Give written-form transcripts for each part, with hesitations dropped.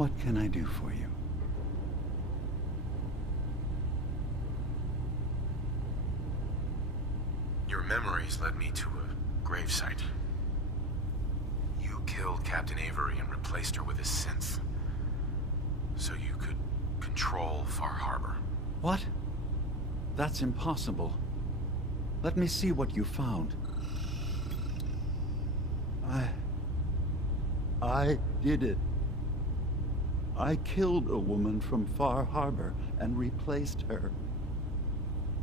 What can I do for you? Your memories led me to a gravesite. You killed Captain Avery and replaced her with a synth, so you could control Far Harbor. What? That's impossible. Let me see what you found. I did it. I killed a woman from Far Harbor and replaced her.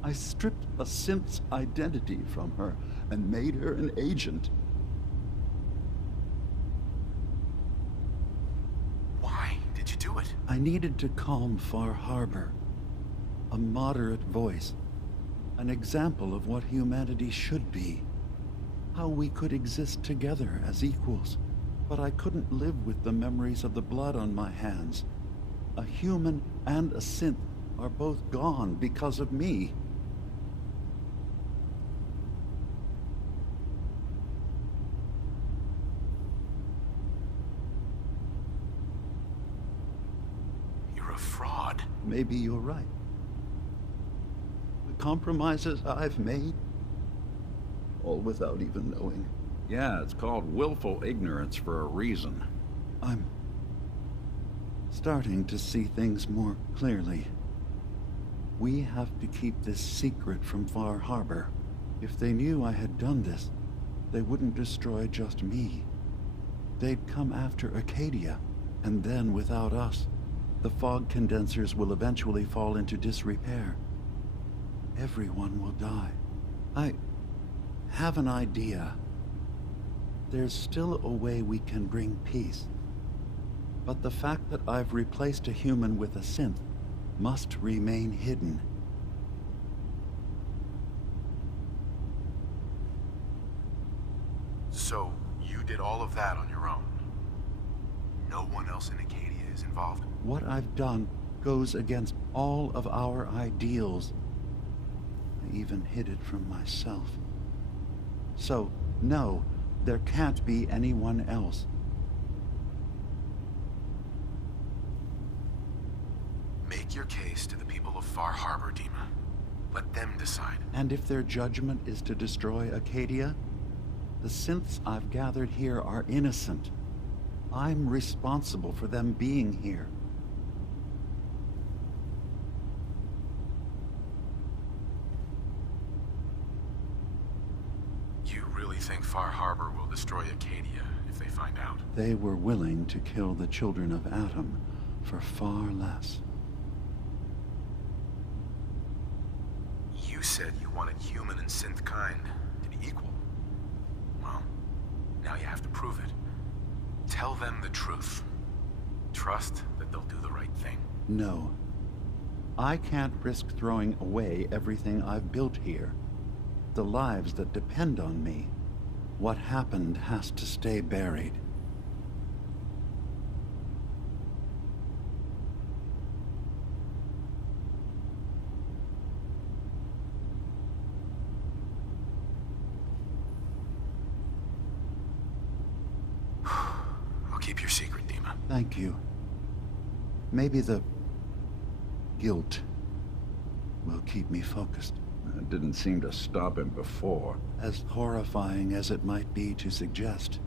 I stripped a synth's identity from her and made her an agent. Why did you do it? I needed to calm Far Harbor. A moderate voice. An example of what humanity should be. How we could exist together as equals. But I couldn't live with the memories of the blood on my hands. A human and a synth are both gone because of me. You're a fraud. Maybe you're right. The compromises I've made, all without even knowing. Yeah, it's called willful ignorance for a reason. I'm starting to see things more clearly. We have to keep this secret from Far Harbor. If they knew I had done this, they wouldn't destroy just me. They'd come after Acadia, and then without us, the fog condensers will eventually fall into disrepair. Everyone will die. I have an idea. There's still a way we can bring peace. But the fact that I've replaced a human with a synth must remain hidden. So, you did all of that on your own? No one else in Acadia is involved? What I've done goes against all of our ideals. I even hid it from myself. So, no, there can't be anyone else. Make your case to the people of Far Harbor, Dima. Let them decide. And if their judgment is to destroy Acadia, the synths I've gathered here are innocent. I'm responsible for them being here. You really think Far Harbor will destroy Acadia if they find out? They were willing to kill the children of Atom for far less. You said you wanted human and synth kind to be equal. Well, now you have to prove it. Tell them the truth. Trust that they'll do the right thing. No. I can't risk throwing away everything I've built here. The lives that depend on me. What happened has to stay buried. I'll keep your secret, Dima. Thank you. Maybe the guilt will keep me focused. It didn't seem to stop him before. As horrifying as it might be to suggest,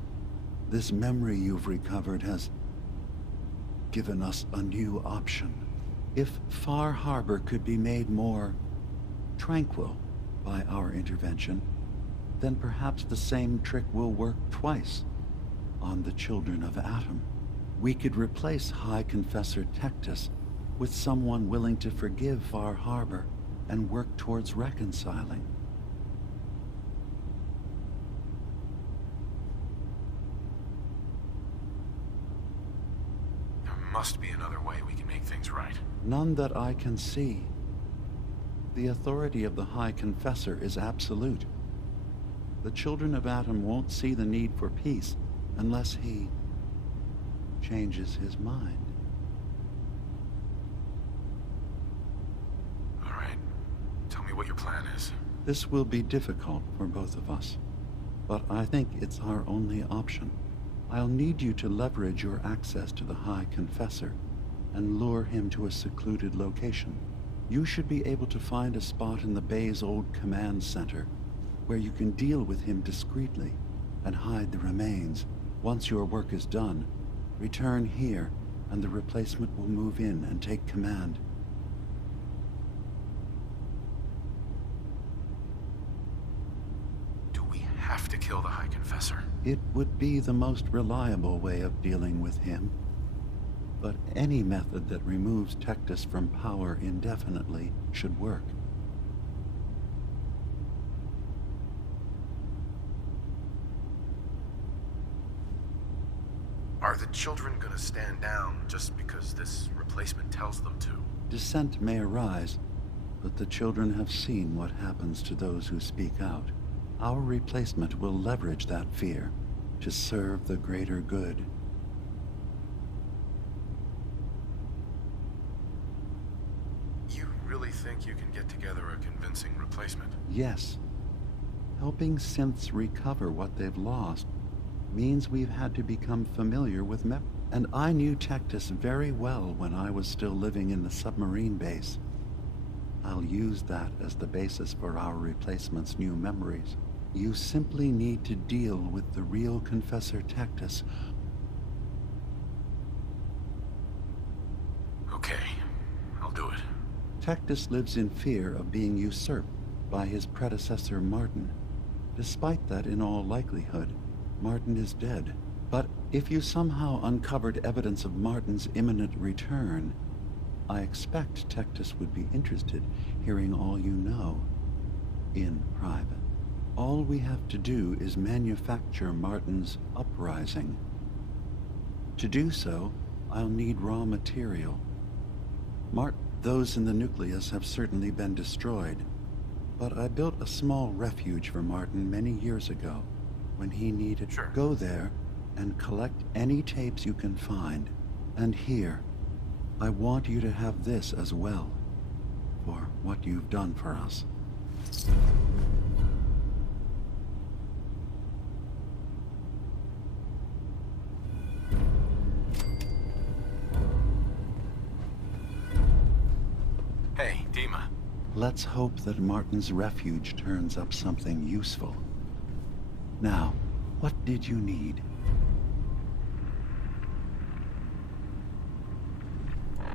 this memory you've recovered has given us a new option. If Far Harbor could be made more tranquil by our intervention, then perhaps the same trick will work twice on the children of Atom. We could replace High Confessor Tectus with someone willing to forgive Far Harbor and work towards reconciling. There must be another way we can make things right. None that I can see. The authority of the High Confessor is absolute. The children of Atom won't see the need for peace unless he changes his mind. All right. Tell me what your plan is. This will be difficult for both of us, but I think it's our only option. I'll need you to leverage your access to the High Confessor and lure him to a secluded location. You should be able to find a spot in the Bay's old command center where you can deal with him discreetly and hide the remains. Once your work is done, return here and the replacement will move in and take command. Do we have to kill the High Confessor? It would be the most reliable way of dealing with him. But any method that removes Tectus from power indefinitely should work. Are the children gonna stand down just because this replacement tells them to? Dissent may arise, but the children have seen what happens to those who speak out. Our replacement will leverage that fear to serve the greater good. You really think you can get together a convincing replacement? Yes, helping synths recover what they've lost means we've had to become familiar with and I knew Tectus very well when I was still living in the submarine base. I'll use that as the basis for our replacement's new memories. You simply need to deal with the real Confessor Tectus. Okay, I'll do it. Tectus lives in fear of being usurped by his predecessor Martin. Despite that, in all likelihood, Martin is dead. But if you somehow uncovered evidence of Martin's imminent return, I expect Tectus would be interested hearing all you know in private. All we have to do is manufacture Martin's uprising. To do so, I'll need raw material. Those in the nucleus have certainly been destroyed, but I built a small refuge for Martin many years ago when he needed. Sure. Go there and collect any tapes you can find. And here, I want you to have this as well, for what you've done for us. Hey, Dima. Let's hope that Martin's refuge turns up something useful. Now, what did you need?